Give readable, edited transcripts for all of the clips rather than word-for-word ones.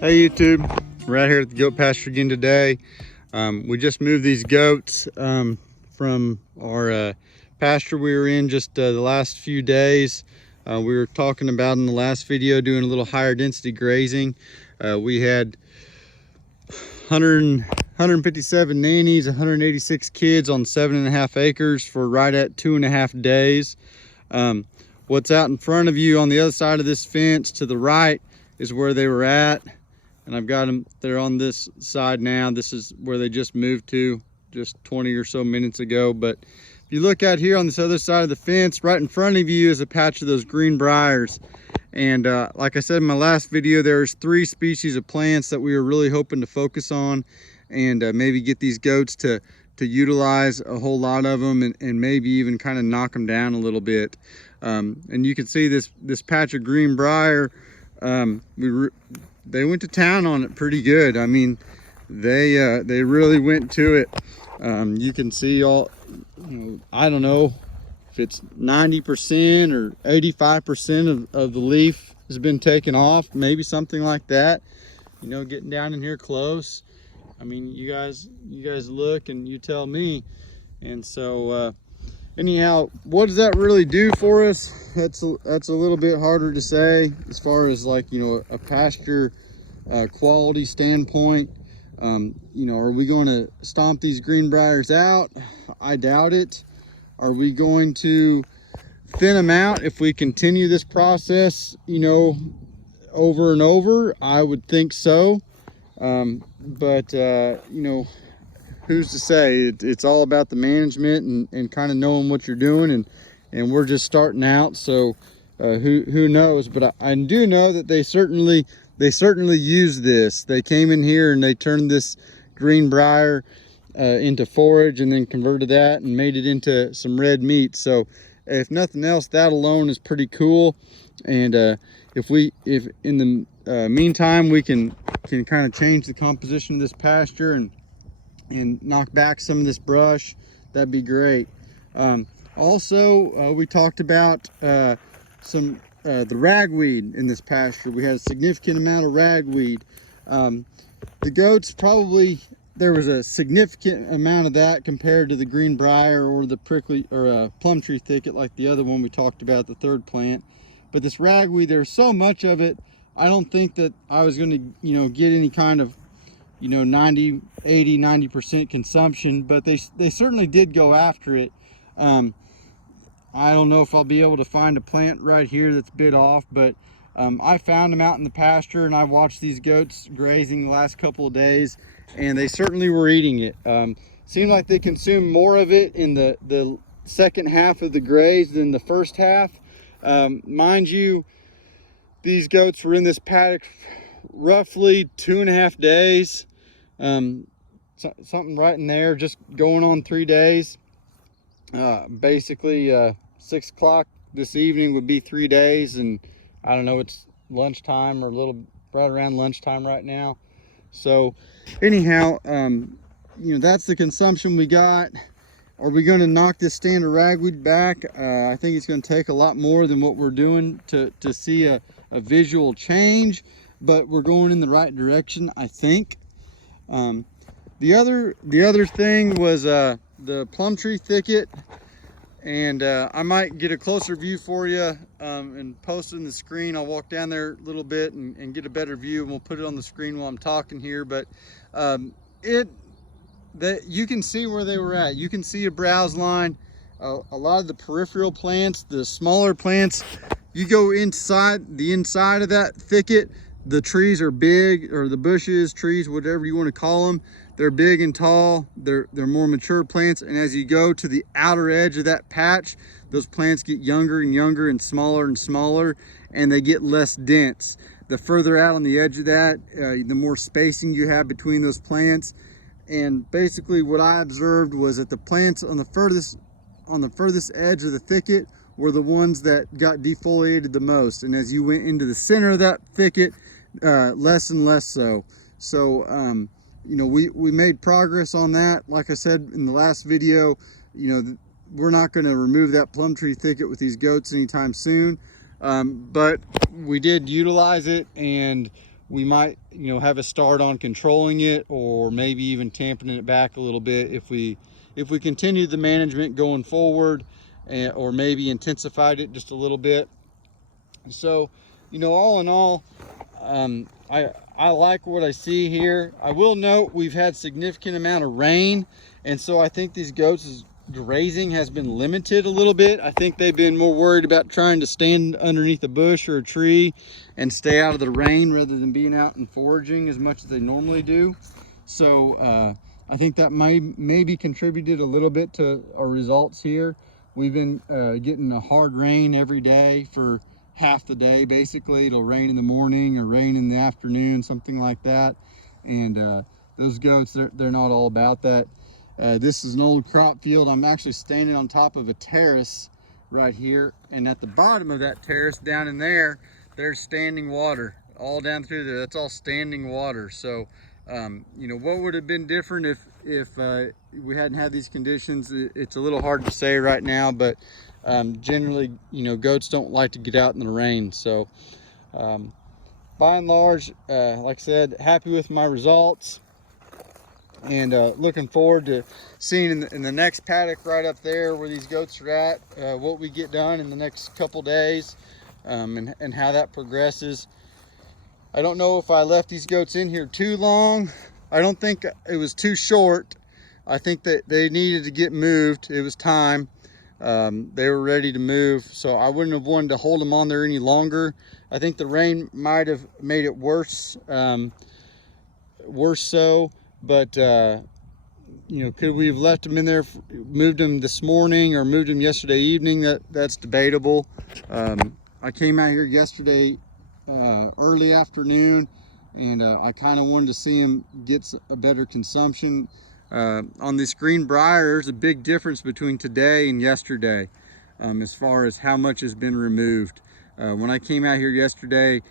Hey YouTube, we're out here at the goat pasture again today. We just moved these goats from our pasture we were in just the last few days. We were talking about in the last video doing a little higher density grazing. We had 157 nannies, 186 kids on 7.5 acres for right at 2.5 days. What's out in front of you on the other side of this fence to the right is where they were at. And I've got them, they're on this side now. This is where they just moved to just 20 or so minutes ago. But if you look out here on this other side of the fence, right in front of you is a patch of those green briars. And like I said in my last video, there's 3 species of plants that we were really hoping to focus on and maybe get these goats to utilize a whole lot of them and maybe even kind of knock them down a little bit. And you can see this patch of green briar, they went to town on it pretty good. I mean, they really went to it. You can see all, I don't know if it's 90% or 85% of the leaf has been taken off, maybe something like that. Getting down in here close. I mean, you guys look and you tell me. And so anyhow, what does that really do for us? That's a little bit harder to say as far as like, a pasture quality standpoint. Are we going to stomp these green briars out? I doubt it. Are we going to thin them out if we continue this process, over and over? I would think so. But who's to say? It's all about the management and kind of knowing what you're doing, and we're just starting out, so who knows. But I do know that they certainly use this. They came in here and they turned this green briar into forage and then converted that and made it into some red meat. So if nothing else, that alone is pretty cool. And if in the meantime we can kind of change the composition of this pasture and knock back some of this brush, that'd be great. Also, we talked about the ragweed in this pasture. We had a significant amount of ragweed. The goats probably, there was a significant amount of that compared to the green briar or the prickly or plum tree thicket like the other one we talked about, the third plant. But this ragweed, there's so much of it, I don't think that I was going to get any kind of 90% consumption, but they certainly did go after it. I don't know if I'll be able to find a plant right here that's bit off, but I found them out in the pasture, and I watched these goats grazing the last couple of days, and they certainly were eating it. Seemed like they consumed more of it in the second half of the graze than the first half. Mind you, these goats were in this paddock roughly 2.5 days, something right in there, just going on 3 days. Basically 6 o'clock this evening would be 3 days, and I don't know, it's lunchtime or a little right around lunchtime right now. So anyhow, that's the consumption we got. Are we going to knock this stand of ragweed back? I think it's going to take a lot more than what we're doing to see a visual change, but we're going in the right direction, I think. The other thing was the plum tree thicket, and I might get a closer view for you and post it on the screen. I'll walk down there a little bit and get a better view, and we'll put it on the screen while I'm talking here. But you can see where they were at. You can see a browse line. A lot of the peripheral plants, the smaller plants, you go inside the inside of that thicket, the trees are big, or the bushes, trees, whatever you want to call them, they're big and tall. They're more mature plants. And as you go to the outer edge of that patch, those plants get younger and younger and smaller, and they get less dense. The further out on the edge of that, the more spacing you have between those plants. And basically what I observed was that the plants on the furthest edge of the thicket were the ones that got defoliated the most. And as you went into the center of that thicket, less and less so. So, we made progress on that. Like I said in the last video, we're not going to remove that plum tree thicket with these goats anytime soon. But we did utilize it, and we might, you know, have a start on controlling it, or maybe even tamping it back a little bit if we continue the management going forward, or maybe intensified it just a little bit. So, you know, all in all, I like what I see here. I will note we've had significant amount of rain, and so I think these goats' grazing has been limited a little bit. I think they've been more worried about trying to stand underneath a bush or a tree and stay out of the rain rather than being out and foraging as much as they normally do. So I think that maybe contributed a little bit to our results here. We've been getting a hard rain every day for half the day. Basically, it'll rain in the morning or rain in the afternoon, something like that. And those goats, they're not all about that. This is an old crop field. I'm actually standing on top of a terrace right here, and at the bottom of that terrace down in there, there's standing water all down through there. That's all standing water. So you know, what would have been different if we hadn't had these conditions? It's a little hard to say right now, but generally, you know, goats don't like to get out in the rain. So by and large, like I said, happy with my results, and looking forward to seeing in the next paddock right up there where these goats are at, what we get done in the next couple days, and how that progresses. I don't know if I left these goats in here too long. I don't think it was too short. I think that they needed to get moved. It was time. They were ready to move, so I wouldn't have wanted to hold them on there any longer. I think the rain might have made it worse, so, but you know, could we have left them in there, moved them this morning or moved them yesterday evening? That's debatable. I came out here yesterday early afternoon, and I kind of wanted to see them get a better consumption. On this green briar, there's a big difference between today and yesterday, as far as how much has been removed. When I came out here yesterday,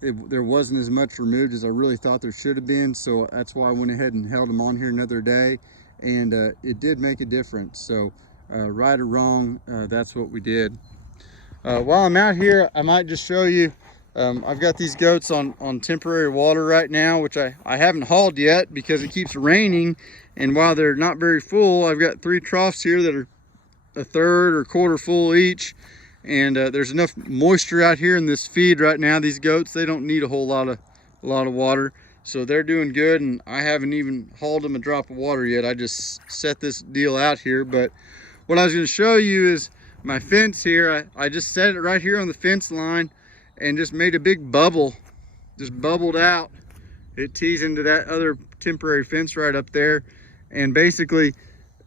there wasn't as much removed as I really thought there should have been, so that's why I went ahead and held them on here another day, and it did make a difference. So right or wrong, that's what we did. While I'm out here, I might just show you, I've got these goats on temporary water right now, which I haven't hauled yet because it keeps raining, and while they're not very full, I've got 3 troughs here that are a third or quarter full each, and there's enough moisture out here in this feed right now. These goats, they don't need a whole lot of water, so they're doing good, and I haven't even hauled them a drop of water yet. I just set this deal out here. But what I was going to show you is my fence here. I just set it right here on the fence line and just made a big bubble, just bubbled out. It tees into that other temporary fence right up there, and basically,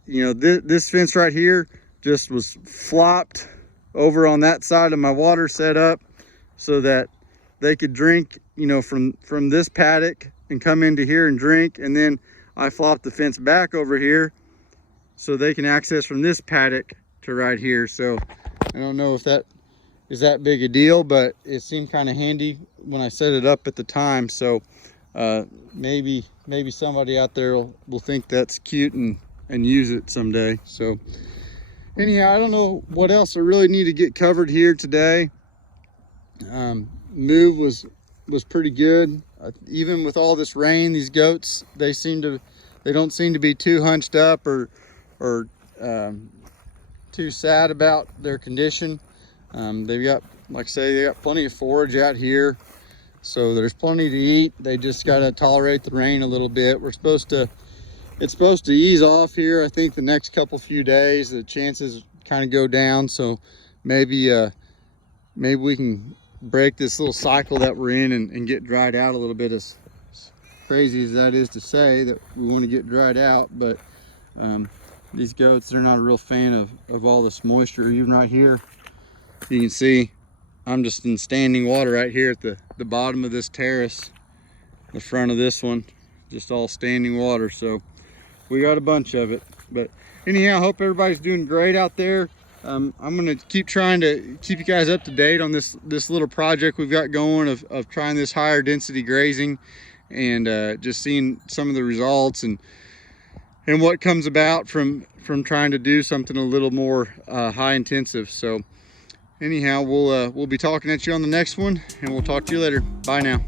you know, this fence right here just was flopped over on that side of my water setup so that they could drink, you know, from this paddock and come into here and drink. And then I flopped the fence back over here so they can access from this paddock to right here. So I don't know if that is that big a deal, but it seemed kind of handy when I set it up at the time. So maybe somebody out there will think that's cute and use it someday. So anyhow, I don't know what else I really need to get covered here today. Move was pretty good. Even with all this rain, these goats, they don't seem to be too hunched up or too sad about their condition. They've got, like I say, they got plenty of forage out here, so there's plenty to eat. They just got to tolerate the rain a little bit. It's supposed to ease off here, I think, the next few days. The chances kind of go down, so maybe we can break this little cycle that we're in and get dried out a little bit. As crazy as that is to say that we want to get dried out, but these goats, they're not a real fan of all this moisture. Even right here, you can see I'm just in standing water right here at the bottom of this terrace, the front of this one, just all standing water. So we got a bunch of it. But anyhow, I hope everybody's doing great out there. I'm gonna keep trying to keep you guys up to date on this little project we've got going of trying this higher density grazing, and just seeing some of the results and what comes about from trying to do something a little more high intensive. So anyhow, we'll be talking at you on the next one, and we'll talk to you later. Bye now.